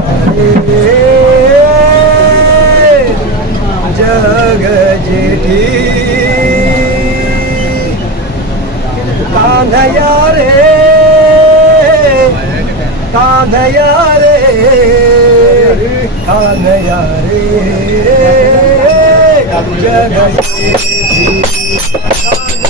जग जेठी कां दारे कांधारे कांधयारे जगी